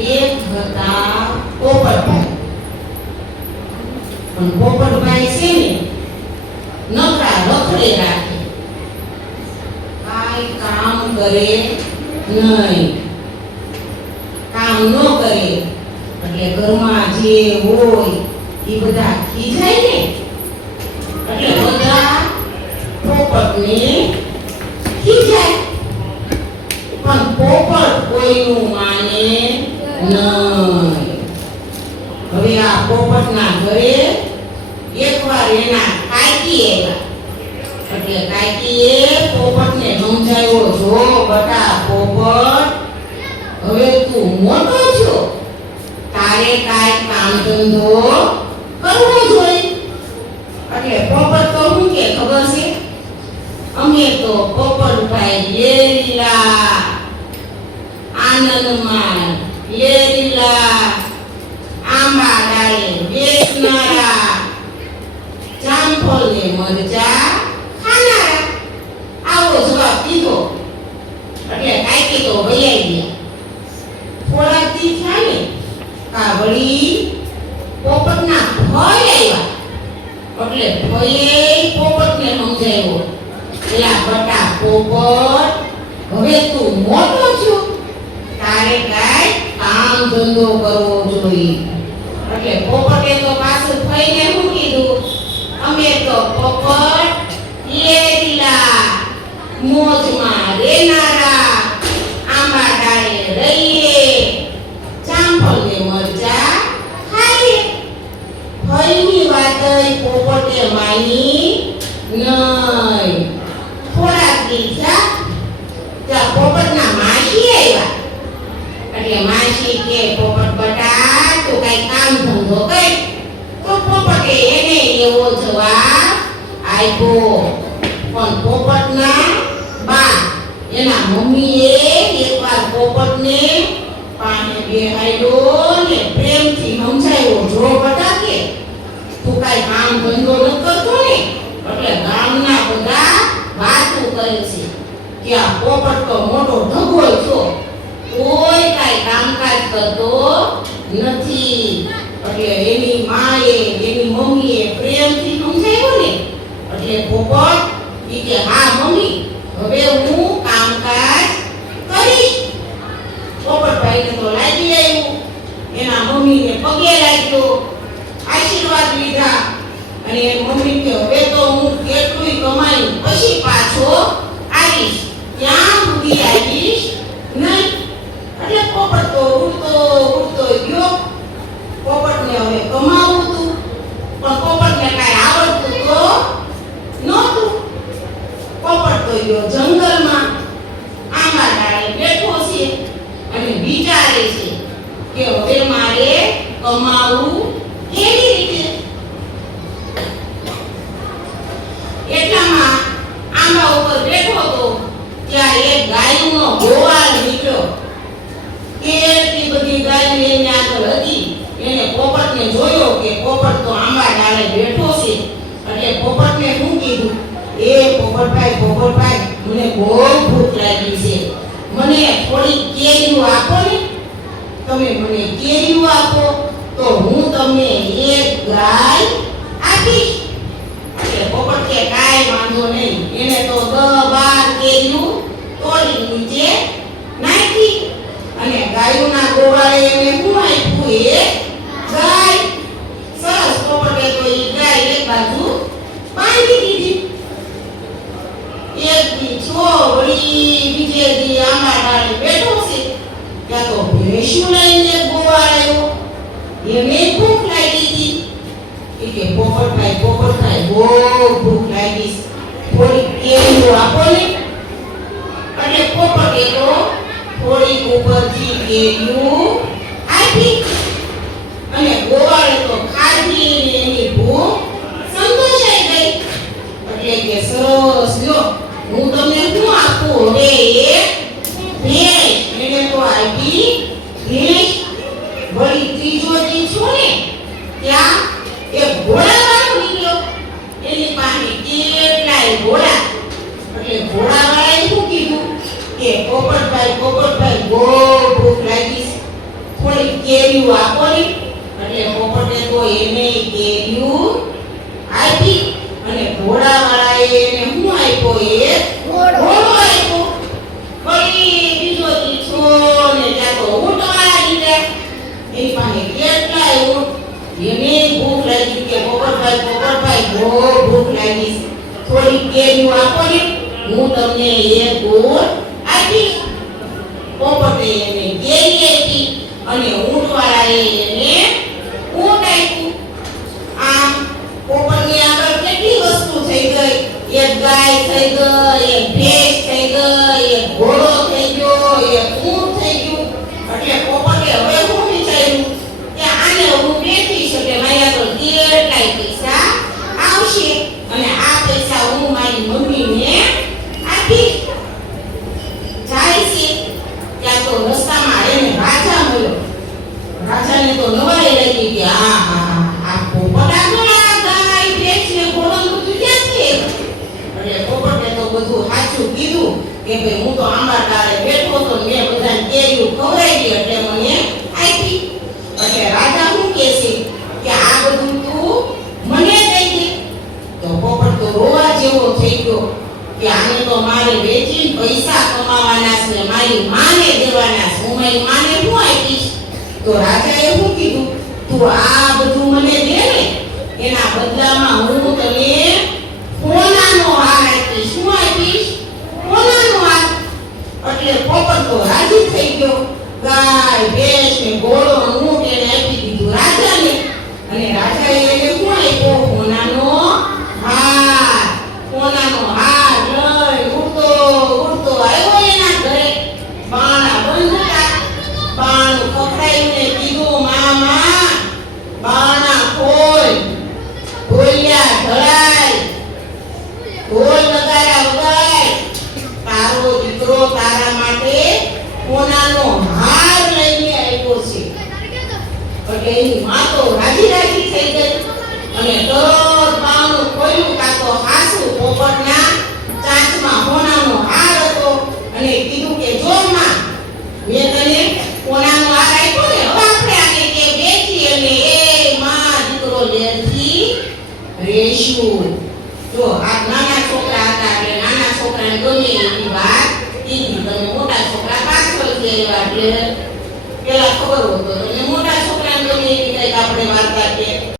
એક હતા પોપટભાઈ પણ પોપટભાઈ છે ને નકરા રખડે રાખે કાંઈ કામ કરે નહીં કામ ન કરે એટલે ઘરમાં જે હોય એ બધા ખીજાય ને એટલે બધા પોપટને ખીજાય પણ પોપટ કોઈનું માને નહીં. હવે આ પોપટના ઘરે એકવાર એના કાકી એવા એટલે કાકીએ પોપટને સમજાવ્યો, જો બટા પોપટ, હવે તું મોટો છો, તારે કાંઈ કામ ધંધો કરવો જોઈએ. એટલે પોપટ તો શું કે ખબર છે? અમે તો પોપટભાઈ લેલા આનંદમાં લેલીલા આંબા ડાળે વેચનારા જામફળ ને મરચા ખાનારા આવો જવાબ દીધો ને કા વળી પોપટના ભય આવ્યા પોપટ હવે તું મોટો છો તારે કાંઈ કામ ધંધો કરવો જોઈએ. એટલે પોપટે તો પાછું થઈને શું કીધું? અમે તો પોપટ લેરીલા મોજમાં રેનારા આંબા ડાળે રહીએ જામફળ ને મરચા ખાઈએ. ભયની વાતય પોપટે માની નહીં થોડા ત્યાં પોપટના માસી આવ્યા. એટલે માસી કે પોપટ બટા તો કઈ કામ ધંધો કઈ તો પોપટે એને એવો જવાબ આપ્યો પણ પોપટના બા એના મમ્મીએ એકવાર પોપટને પાણી બેહાડ્યો ને પ્રેમથી સમજાવ્યો જો બટા કે તું કઈ કામ ધંધો ન કરતો ને એટલે ગામના બધા વાતું કરે છે કે આ પોપટ તો મોટો ઢગો છો કોઈ કામકાજ કરતો નથી. એટલે એની માએ એની મમ્મીએ પ્રેમથી સમજાવ્યો ને? એટલે પોપટ ઈ કે, હા, મમ્મી, હવે હું કામકાજ કરીશ. પોપટભાઈને તો લાગી આવ્યું. એના મમ્મીને પગે લાગ્યો આશીર્વાદ લીધા અને એની મમ્મી કે હવે તો હું કેટલું કમાઈ પછી પાછો આવીશ ત્યાં સુધી આવીશ નહીં એટલે પોપટ તો ઉડતો ઉડતો ગયો પોપટને હવે કમાવું હતું પણ પોપટને કાંઈ આવડતું તો નહોતું પોપટ તો ગયો જંગલમાં આંબા ડાળે બેઠો છે અને વિચારે છે કે હવે મારે કમાવું કેવી રીતે એટલામાં આંબા ઉપર બેઠો હતો ત્યાં બધી ગાયો કે પોપટ તો આંબા ડાળે બેઠો એ પોપટભાઈ બહુ ભૂખ લાગી છે. મને થોડી કેરીઓ આપો ને. તમે મને કેરીઓ આપો, તો હું તમને એક ગાય આપીશ. એટલે પોપટ કે, કાંઈ વાંધો નહીં. એને તો દસ બાર કેરીઓ તોડી નીચે નાખી અને ગાયોના ગોવાળે એને શું આપ્યું એક ગાય સરસ પોપટે તો ઈ ગાય એક બાજુ બાંધી દીધી એક દી છો વળી બીજે દી બેઠો છે ત્યાં તો ભેંસું લઈને ગોવાળ આવ્યો એને ભૂખ લાગી હતી ઈ કે પોપટભાઈ પોપટભાઈ બહુ ભૂખ લાગી. થોડી કેરીઓ આપો ને એટલે પોપટે તો થોડીક ઉપરથી કેરીઓ આપી અને ગોવાળે તો ખાધી ને એની ભૂખ સંતોષાઈ ગઈ એટલે કે સરસ લ્યો. હું તમને શું આપું? હવે એક ભેંસ એને તો આપી ભેંસ વળી ત્રીજો દી છો ને ત્યાં એક ઘોડાવાળો નીકળ્યો એની પાસે કેટલાય ઘોડા એટલે ઘોડાવાળાએ શું કીધું કે પોપટભાઈ પોપટભાઈ બહુ ભૂખ લાગી છે કેરીઓ આપો ને એટલે પોપટે તો એને કેરીયું આપી અને ઘોડાવાળાએ એને શું આપ્યો એક ઘોડો. ઘોડો આપ્યો વળી બીજો દીઠો ને ત્યાં તો ઊંટવાળા નીકળ્યા. એની પાસે કેટલાય ઊંટ. એને ભૂખ લાગી કે પોપટભાઈ પોપટભાઈ બહુ ભૂખ લાગી છે. થોડી કેરીઓ આપો ને હું તમને એક ગોળ આપીશ પોપટે એને કેરી આપી અને ઊંટવાળાએ એને ઊંટ આપ્યું. આમ પોપટની આગળ કેટલી વસ્તુ થઈ ગઈ? એક ગાય થઈ ગઈ એક ભેંસ થઈ ગઈ એક ઘોડો થઈ ગયો એક ઊંટ થઈ ગયું એટલે પોપટે હવે શું વિચાર્યું કે આને હું બેઠીશ એટલે મારી આગળ કેટલાય પૈસા આવશે અને આ પૈસા હું મારી મમ્મીને આપીશ જાય છે ત્યાં તો રસ્તામાં એને રાજા મળ્યો રાજાને તો નવાઈ લાગી કે આ આ આ પોપટ આગળ આ ગાય ભેંસ ને ઘોડો ને બધું ક્યાંથી આવ્યું? એટલે પોપટે તો બધું સાચું કીધું કે ભાઈ હું તો આંબા ડાળે બેઠો હતો ને મેં બધાને કેરીઓ ખવડાવી એટલે મને આપી એટલે રાજા શું કહે છે કે આ બધું તું મને દઈ દે તો પોપટ તો રોવા જેવો થઈ ગયો કે આને તો મારે વેચી પૈસા કમાવાના છે, મારી માને દેવાના છે. હું મારી માને હું આપીશ? તો રાજાએ શું કીધું? તું આ બધું મને દે ને એના બદલામાં હું તને સોનાનો હાર આપીશ શું આપીશ સોનાનો હાર એટલે પોપટ તો રાજી થઈ ગયો ગાય ભેંસ ને ઘોડો ને ઊંટ એને આપી દીધું રાજાને અને રાજાએ એને શું આપ્યો સોનાનો હાર સોનાનો હાર લઈ ઉડતો ઉડતો આવ્યો એના ઘરે બાણા બંધ હતા બાણું પકડાયું ને કીધું મામા બાણા ખોલ ખોલ્યા ઢળાય ઢોલ નગારા વગાય તારો તારા માટે કોનાનો હાર લઈને આવ્યો છે. એટલે એની માં રાજી રાજી થઈ ગઈ. અને તરત બાણું ખોલ્યું કાં તો હાસુ પોપટના ચાંચમાં સોનાનો હાર હતો. અને કીધું કે, જો માં તને સોનાનો હાર અને એ માં દીકરો રેશું જો આ નાના છોકરા હતા એટલે નાના છોકરાને ગમે એવી વાત કીધી તમે મોટા છોકરા પાછળથી એવા એટલે પેલા ખબર હોતો તમને મોટા છોકરાને ગમે એવી કંઈક આપણે વાર્તા કે